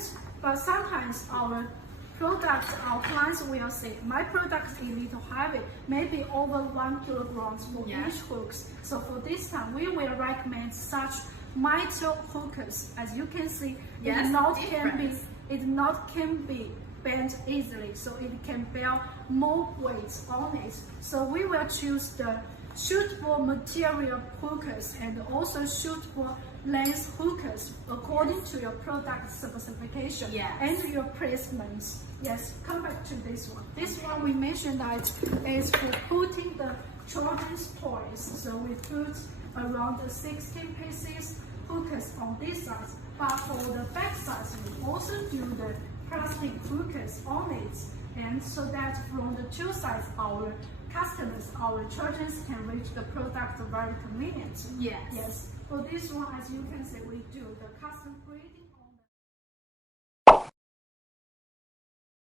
convenient, but sometimes our clients will say, my product is a little heavy, maybe over 1 kilogram for each hooks. So for this time, we will recommend such metal hookers. As you can see, it not can be bent easily, so it can bear more weight on it. So we will choose the suitable material hookers and also suitable length hookers according to your product specification and your placement. Yes, come back to this one. This one we mentioned that is for putting the children's toys. So we put around 16 pieces hookers on this side, but for the back side we also do the plastic hookers on it, and so that from the two sides our customers, our children can reach the product very convenient. Yes. For this one, as you can see, we do the custom grading.